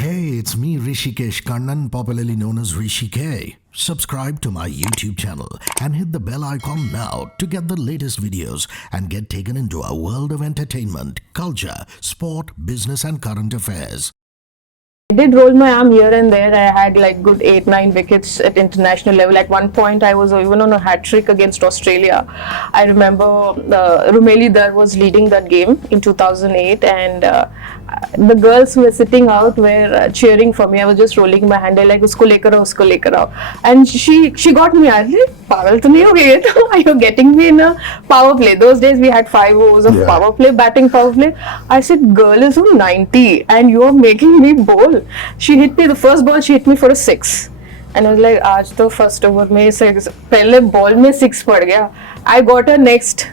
Hey, it's me, Hrishikesh, Kannan, popularly known as Hrishikesh. Subscribe to my YouTube channel and hit the bell icon now to get the latest videos and get taken into a world of entertainment, culture, sport, business and current affairs. I did roll my arm here and there. I had like good 8-9 wickets at international level. At one point, I was even on a hat trick against Australia. I remember Rumeli Dar was leading that game in 2008, and the girls who were sitting out were cheering for me. I was just rolling my hand. They're like, "Usko lekar aao, usko lekar aao." And she got me. I was like, "Pagal to nahi ho gaye? Are you getting me in a power play?" Those days we had 5 overs of power play, batting power play. I said, "Girl is on 90 and you are making me bowl." She hit me, the first ball she hit me for a 6, and I was like, आज तो first over में 6, पहले ball में 6 पड़ गया. I got her next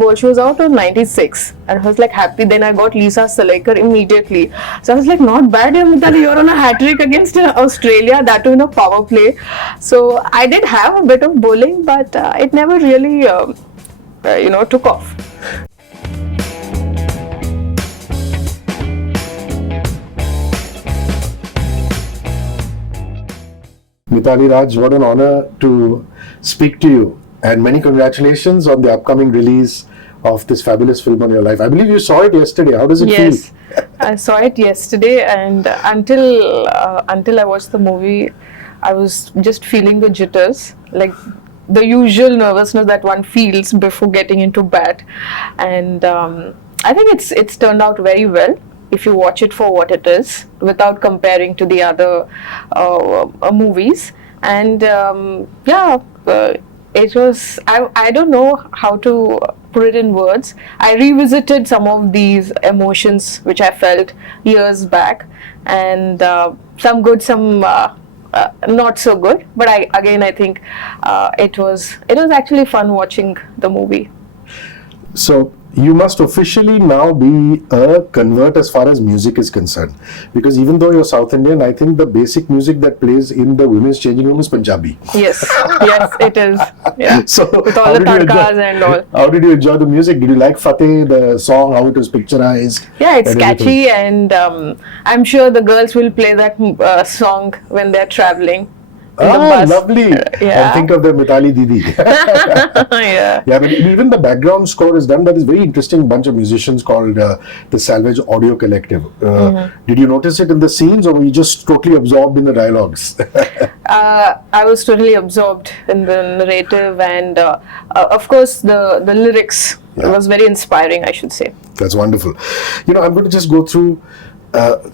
ball, she was out on 96, and I was like happy. Then I got Lisa Salekar immediately, so I was like, not bad, Mithali, you're on a hat trick against Australia, that too in a power play. So I did have a bit of bowling, but it never really took off. Mithali Raj, what an honor to speak to you, and many congratulations on the upcoming release of this fabulous film on your life. I believe you saw it yesterday. How does it feel? Yes, I saw it yesterday, and until I watched the movie, I was just feeling the jitters, like the usual nervousness that one feels before getting into bat, and I think it's turned out very well if you watch it for what it is, without comparing to the other movies. And it was, I don't know how to put it in words. I revisited some of these emotions which I felt years back, and some good, some not so good. But I think it was actually fun watching the movie. So you must officially now be a convert as far as music is concerned, because even though you're South Indian, I think the basic music that plays in the women's changing room is Punjabi. Yes, it is. Yeah. So with all the tadkas and all. How did you enjoy the music? Did you like Fateh, the song, how it was picturized? Yeah, it's catchy, and I'm sure the girls will play that song when they're traveling. Lovely. Yeah. And think of the Mithali Didi. Yeah, but even the background score is done by this very interesting bunch of musicians called the Salvage Audio Collective. Did you notice it in the scenes, or were you just totally absorbed in the dialogues? I was totally absorbed in the narrative, and of course the lyrics. It was very inspiring, I should say. That's wonderful. I'm going to just go through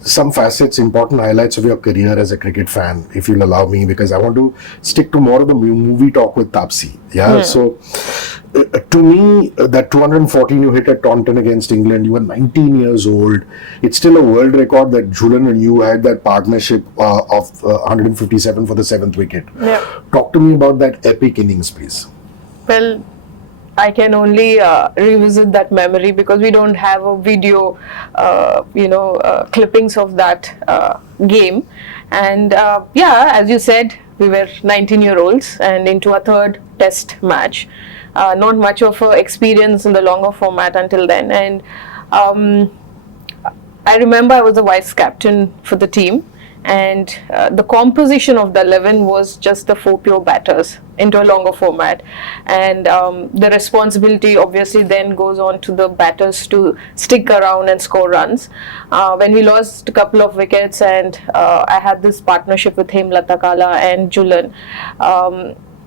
some facets, important highlights of your career as a cricket fan, if you'll allow me, because I want to stick to more of the movie talk with Taapsee. So to me, that 214 you hit at Taunton against England, you were 19 years old. It's still a world record that Jhulan and you had that partnership of 157 for the 7th wicket. Talk to me about that epic innings, please. Well, I can only revisit that memory because we don't have a video, clippings of that game. And as you said, we were 19-year-olds and into a 3rd test match. Not much of experience in the longer format until then. And I remember I was the vice captain for the team. And the composition of the 11 was just the 4 pure batters into a longer format, and the responsibility obviously then goes on to the batters to stick around and score runs. When we lost a couple of wickets, and I had this partnership with Hemlata Kala and Jhulan,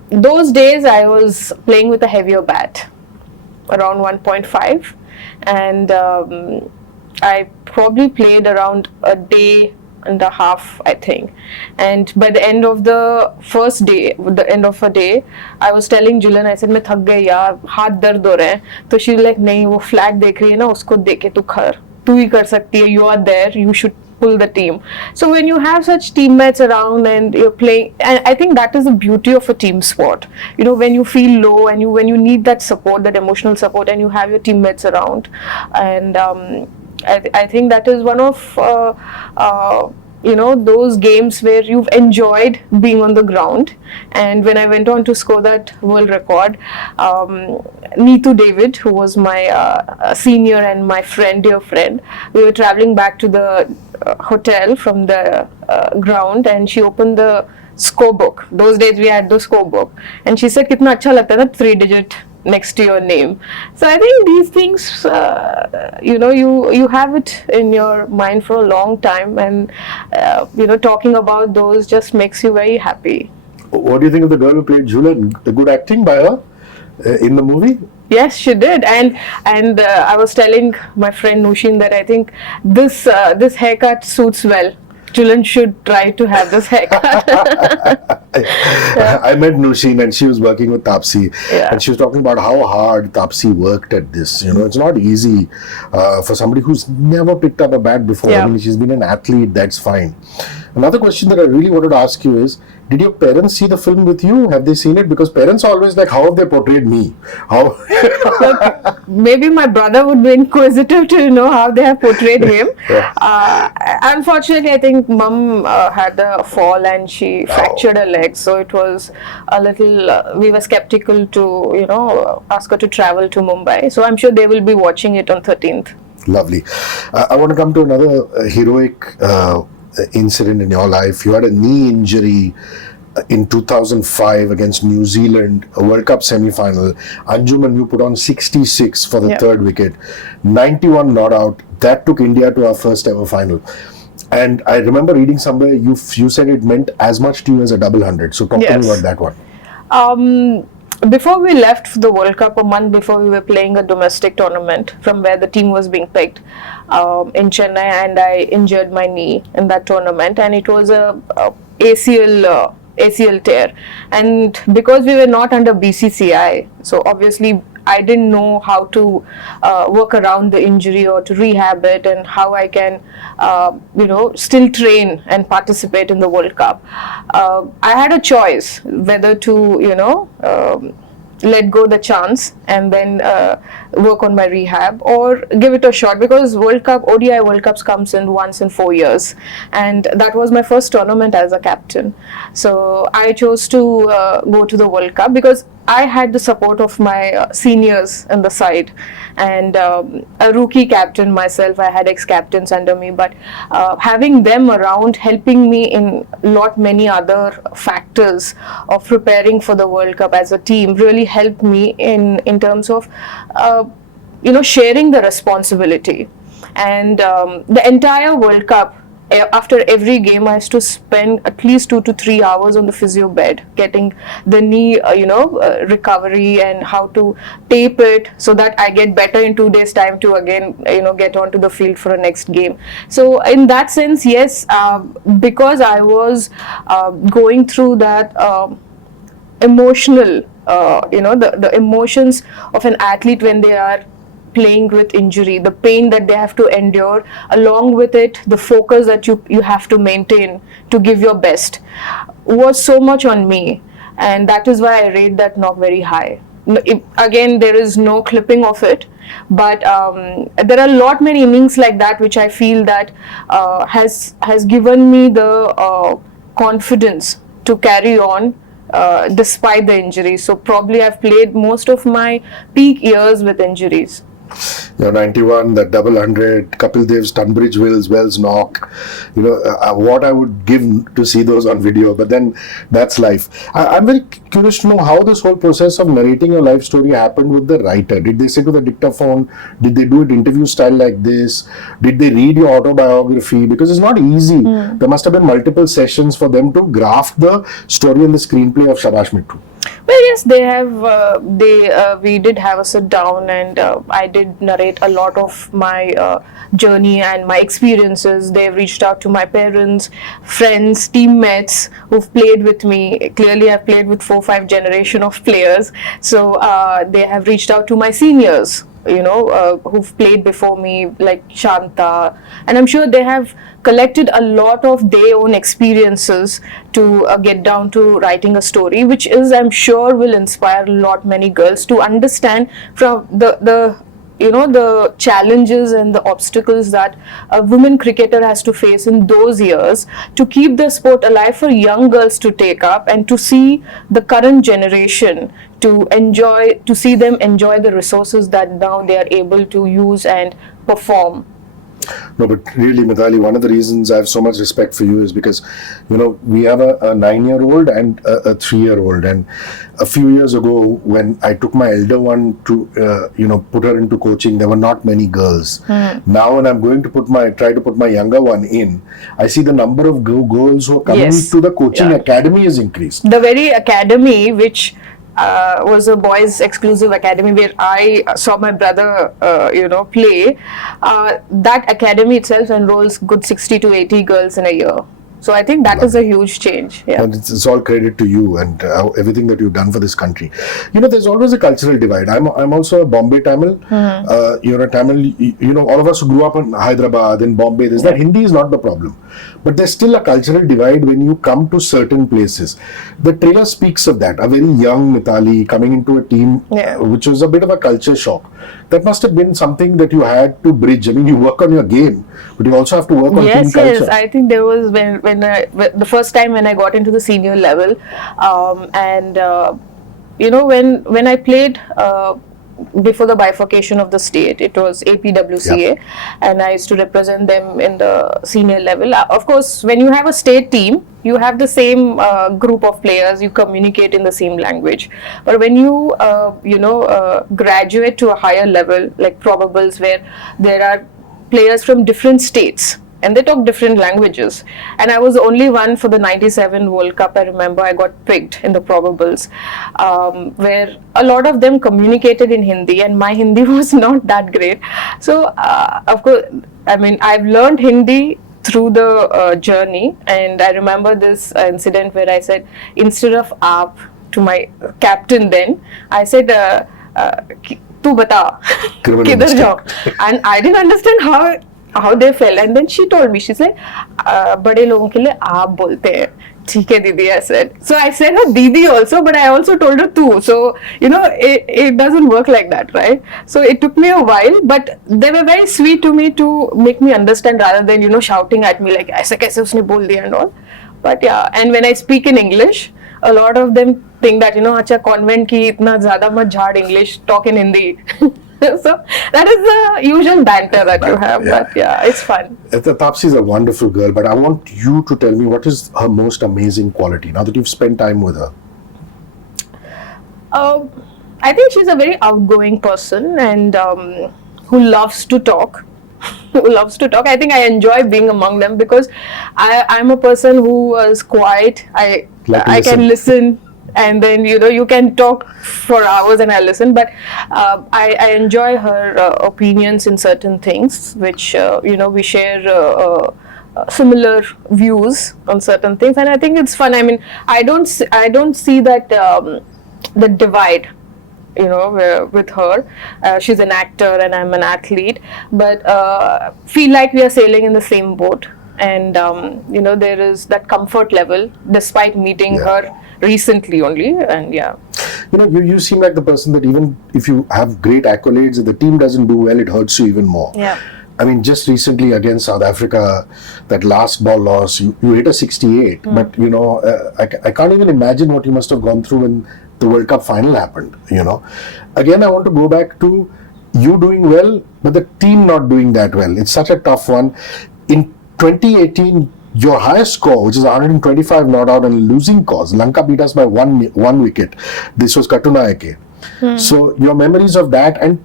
those days I was playing with a heavier bat, around 1.5, and I probably played around a day and a half, I think. And by the end of the first day, I was telling Jhulan, I said, मैं थक गई यार, हाथ दर्द हो रहे हैं. तो she was like, नहीं, वो flag देख रही है ना, उसको देके तू कर, तू ही कर सकती है, you are there, you should pull the team. So when you have such teammates around and you're playing, and I think that is the beauty of a team sport. When you feel low and when you need that support, that emotional support, and you have your teammates around, and I think that is one of those games where you've enjoyed being on the ground. And when I went on to score that world record, Neetu David, who was my senior and my dear friend, we were traveling back to the hotel from the ground, and she opened the scorebook. Those days we had the scorebook, and she said, "Kitna acha lagta hai na 3-digit next to your name." So I think these things, you have it in your mind for a long time, and talking about those just makes you very happy. What do you think of the girl who played Jhulan? The good acting by her in the movie? Yes, she did, and I was telling my friend Nushin that I think this haircut suits well. Jhulan should try to have this haircut. I met Nushin and she was working with Taapsee, and she was talking about how hard Taapsee worked at this. It's not easy for somebody who's never picked up a bat before. I mean, she's been an athlete, that's fine. Another question that I really wanted to ask you is, did your parents see the film with you? Have they seen it? Because parents are always like, how have they portrayed me? How? Look, maybe my brother would be inquisitive to know how they have portrayed him. Unfortunately, I think mum had a fall and she fractured her leg. So it was a little, we were skeptical to, ask her to travel to Mumbai. So I'm sure they will be watching it on 13th. Lovely. I want to come to another heroic incident in your life. You had a knee injury in 2005 against New Zealand, a World Cup semi-final. Anjuman, you put on 66 for the third wicket, 91 not out. That took India to our first ever final. And I remember reading somewhere you said it meant as much to you as a double hundred. So talk to me about that one. Before we left for the World Cup, a month before, we were playing a domestic tournament from where the team was being picked in Chennai, and I injured my knee in that tournament, and it was a ACL tear. And because we were not under BCCI, so obviously I didn't know how to work around the injury or to rehab it, and how I can, still train and participate in the World Cup. I had a choice whether to, let go the chance and then work on my rehab, or give it a shot, because ODI World Cups comes in once in 4 years, and that was my first tournament as a captain. So I chose to go to the World Cup because I had the support of my seniors in the side, and a rookie captain myself. I had ex-captains under me, but having them around, helping me in many other factors of preparing for the World Cup as a team, really helped me in terms of sharing the responsibility. And the entire World Cup, after every game, I used to spend at least 2 to 3 hours on the physio bed, getting the knee, recovery, and how to tape it so that I get better in 2 days' time to again, get onto the field for a next game. So in that sense, yes, because I was going through that emotional, the emotions of an athlete when they are playing with injury, the pain that they have to endure, along with it, the focus that you have to maintain to give your best, was so much on me. And that is why I rate that knock very high. Again, there is no clipping of it, but there are many innings like that which I feel that has given me the confidence to carry on despite the injuries. So probably I've played most of my peak years with injuries. 91, that double hundred, Kapil Dev's Tunbridge Wells knock, what I would give to see those on video, but then that's life. I'm very curious to know how this whole process of narrating your life story happened with the writer. Did they sit with a dictaphone? Did they do it interview style like this? Did they read your autobiography? Because it's not easy. There must have been multiple sessions for them to graft the story and the screenplay of Shabaash Mithu. Well, yes, they have. We did have a sit down, and I did narrate a lot of my journey and my experiences. They've reached out to my parents, friends, teammates who've played with me. Clearly, I've played with 4-5 generation of players. So they have reached out to my seniors, who've played before me, like Shanta, and I'm sure they have collected a lot of their own experiences to get down to writing a story, which is, I'm sure, will inspire many girls to understand from the the challenges and the obstacles that a women cricketer has to face in those years to keep the sport alive for young girls to take up, and to see the current generation to see them enjoy the resources that now they are able to use and perform. No, but really, Mithali, one of the reasons I have so much respect for you is because, we have a 9-year-old and a 3-year-old. And a few years ago, when I took my elder one to, put her into coaching, there were not many girls. Now, when I'm going to try to put my younger one in, I see the number of girls who are coming to the coaching academy is increased. The very academy which was a boys exclusive academy where I saw my brother play, that academy itself enrolls good 60 to 80 girls in a year. So I think that is a huge change. Yeah. And it's all credit to you and everything that you've done for this country. There's always a cultural divide. I'm also a Bombay Tamil. You're a Tamil. All of us who grew up in Hyderabad, in Bombay, there's that Hindi is not the problem. But there's still a cultural divide when you come to certain places. The trailer speaks of that. A very young Mithali coming into a team, which was a bit of a culture shock. That must have been something that you had to bridge. I mean, you work on your game, but you also have to work on team culture. Yes, I think there was when the first time when I got into the senior level, when I played before the bifurcation of the state, it was APWCA, and I used to represent them in the senior level. Of course, when you have a state team, you have the same group of players, you communicate in the same language. But when you graduate to a higher level, like probables, where there are players from different states and they talk different languages, and I was the only one for the 97 World Cup. I remember I got picked in the probables, where a lot of them communicated in Hindi, and my Hindi was not that great. So of course, I mean, I've learned Hindi through the journey, and I remember this incident where I said, instead of aap to my captain, then I said, tu bata, kidhar jao, and I didn't understand how they felt, and then she told me, she said, bade logon ke liye aap bolte hain. ठीक है दीदी, I said. So I said her didi also, but I also told her tu. So it doesn't work like that, right? So it took me a while, but they were very sweet to me to make me understand rather than shouting at me like ऐसे कैसे उसने बोल दिया and all. But yeah, and when I speak in English, a lot of them think that अच्छा convent की इतना ज़्यादा मत झाड़ English, talk in Hindi. So that is the usual banter that you have, but yeah, it's fun. Taapsee is a wonderful girl, but I want you to tell me what is her most amazing quality now that you've spent time with her. I think she's a very outgoing person and who loves to talk. I think I enjoy being among them because I'm a person who is quiet. I can listen. And then you can talk for hours and I listen, but I enjoy her opinions in certain things, which we share similar views on certain things, and I think it's fun. I mean, I don't see that the divide with her. She's an actor and I'm an athlete, but feel like we are sailing in the same boat, and there is that comfort level despite meeting her recently only. And you seem like the person that even if you have great accolades, if the team doesn't do well, it hurts you even more. I mean, just recently against South Africa, that last ball loss, you hit a 68, but I can't even imagine what you must have gone through when the World Cup final happened. Again, I want to go back to you doing well, but the team not doing that well. It's such a tough one. In 2018, your highest score, which is 125 not out and losing cause, Lanka beat us by one wicket. This was Katunayake. So your memories of that, and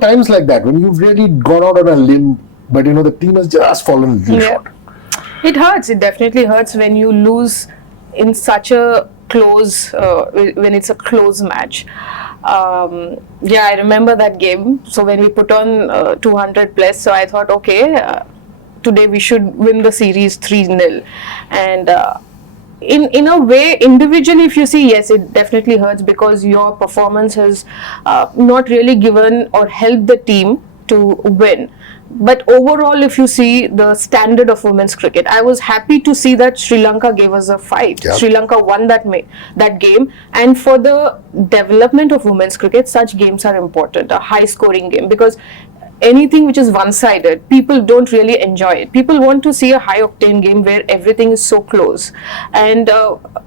times like that when you've really gone out on a limb, but the team has just fallen a little short. It hurts. It definitely hurts when you lose in such a close, when it's a close match. I remember that game. So when we put on 200 plus, so I thought, okay, today we should win the series 3-0, and in a way, individually, if you see, yes, it definitely hurts because your performance has not really given or helped the team to win. But overall, if you see the standard of women's cricket, I was happy to see that Sri Lanka gave us a fight. Yep. Sri Lanka won that game. And for the development of women's cricket, such games are important, a high scoring game, because anything which is one-sided, people don't really enjoy it. People want to see a high-octane game where everything is so close. And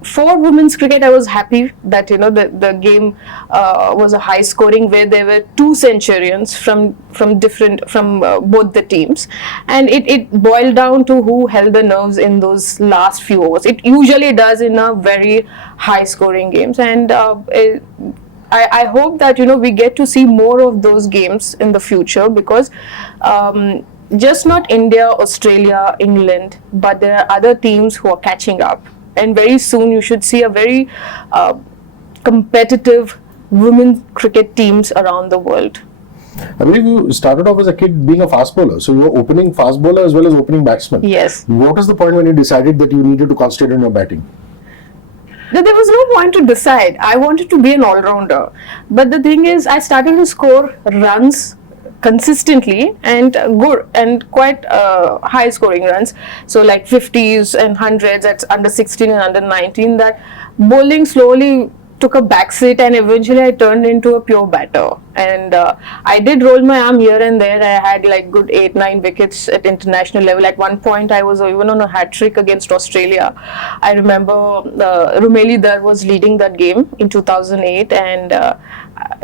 for women's cricket, I was happy that the game was a high-scoring, where there were 2 centurions from both the teams, and it boiled down to who held the nerves in those last few overs. It usually does in a very high-scoring games, and I hope that we get to see more of those games in the future, because just not India, Australia, England, but there are other teams who are catching up, and very soon you should see a very competitive women cricket teams around the world. I believe you started off as a kid being a fast bowler, so you were opening fast bowler as well as opening batsman. Yes. What was the point when you decided that you needed to concentrate on your batting? There was no point to decide. I wanted to be an all-rounder. But the thing is, I started to score runs consistently and good and quite high scoring runs. So like 50s and 100s at under 16 and under 19. That bowling slowly took a backseat, and eventually I turned into a pure batter. And I did roll my arm here and there. I had like good 8-9 wickets at international level. At one point I was even on a hat trick against Australia. I remember Rumeli Dar was leading that game in 2008, and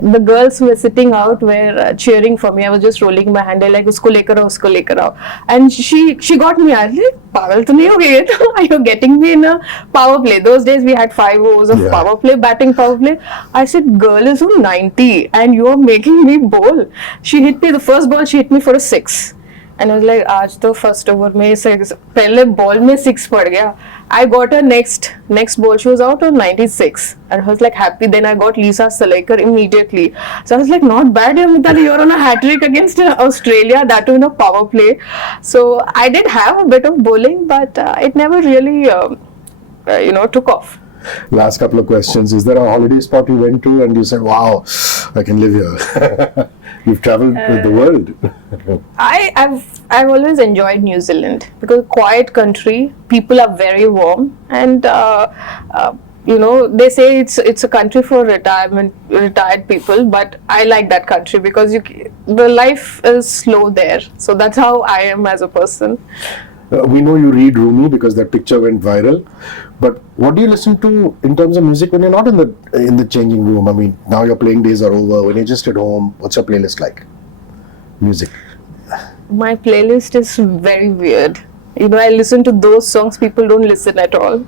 the girls who were sitting out were cheering for me. I was just rolling my hand, like usko lekar aao, usko lekar aao. And she got me. I was like, pagal to nahi ho gaye? Are you getting me in a power play? Those days we had 5 overs of power play, batting power play. I said, girl is on 90 and you are making me bowl. She hit me, the first ball she hit me for a 6. And I was like, आज तो first over में पहले ball में 6 पड़ गया. I got her next ball. She was out on 96, and I was like happy. Then I got Lisa Salekar immediately. So I was like, not bad, Mithali. You're on a hat trick against Australia, that too in a power play. So I did have a bit of bowling, but it never really, took off. Last couple of questions. Is there a holiday spot you went to and you said, wow, I can live here? You've traveled the world. I've always enjoyed New Zealand, because quiet country, people are very warm, and they say it's a country for retired people, but I like that country because the life is slow there. So that's how I am as a person. We know you read Rumi because that picture went viral. But what do you listen to in terms of music when you're not in the changing room? I mean, now your playing days are over. When you're just at home, what's your playlist like? Music. My playlist is very weird. I listen to those songs people don't listen at all.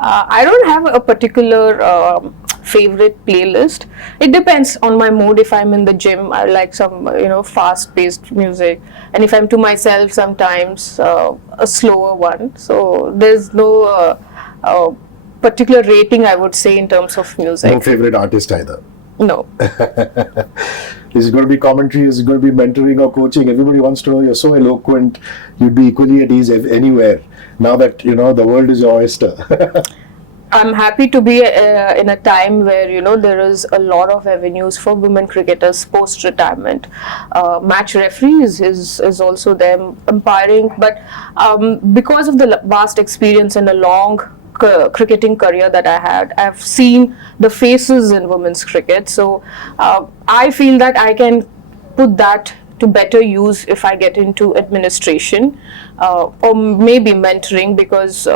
I don't have a particular favorite playlist. It depends on my mood. If I'm in the gym, I like some fast-paced music, and if I'm to myself, sometimes a slower one. So there's no particular rating, I would say, in terms of music. No favorite artist either? No. Is it going to be commentary? Is it going to be mentoring or coaching? Everybody wants to know. You're so eloquent. You'd be equally at ease anywhere. Now that the world is your oyster. I'm happy to be in a time where there is a lot of avenues for women cricketers post-retirement. Match referees is also there, umpiring. But because of the vast experience and a long cricketing career that I had, I've seen the faces in women's cricket. So I feel that I can put that to better use if I get into administration or maybe mentoring, because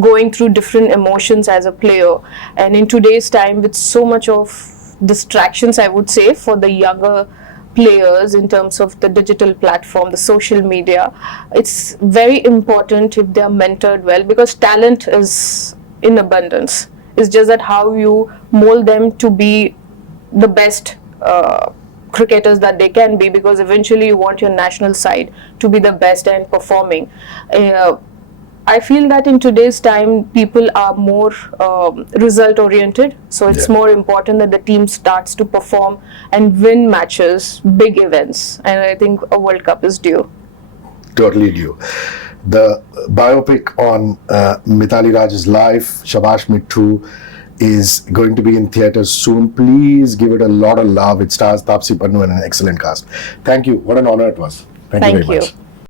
going through different emotions as a player, and in today's time with so much of distractions, I would say, for the younger players in terms of the digital platform, the social media, it's very important if they are mentored well, because talent is in abundance. It's just that how you mold them to be the best cricketers that they can be, because eventually you want your national side to be the best and performing. I feel that in today's time, people are more result oriented. So it's more important that the team starts to perform and win matches, big events. And I think a World Cup is due. Totally due. The biopic on Mithali Raj's life, Shabaash Mithu, is going to be in theaters soon. Please give it a lot of love. It stars Taapsee Pannu and an excellent cast. Thank you. What an honor it was. Thank you very much.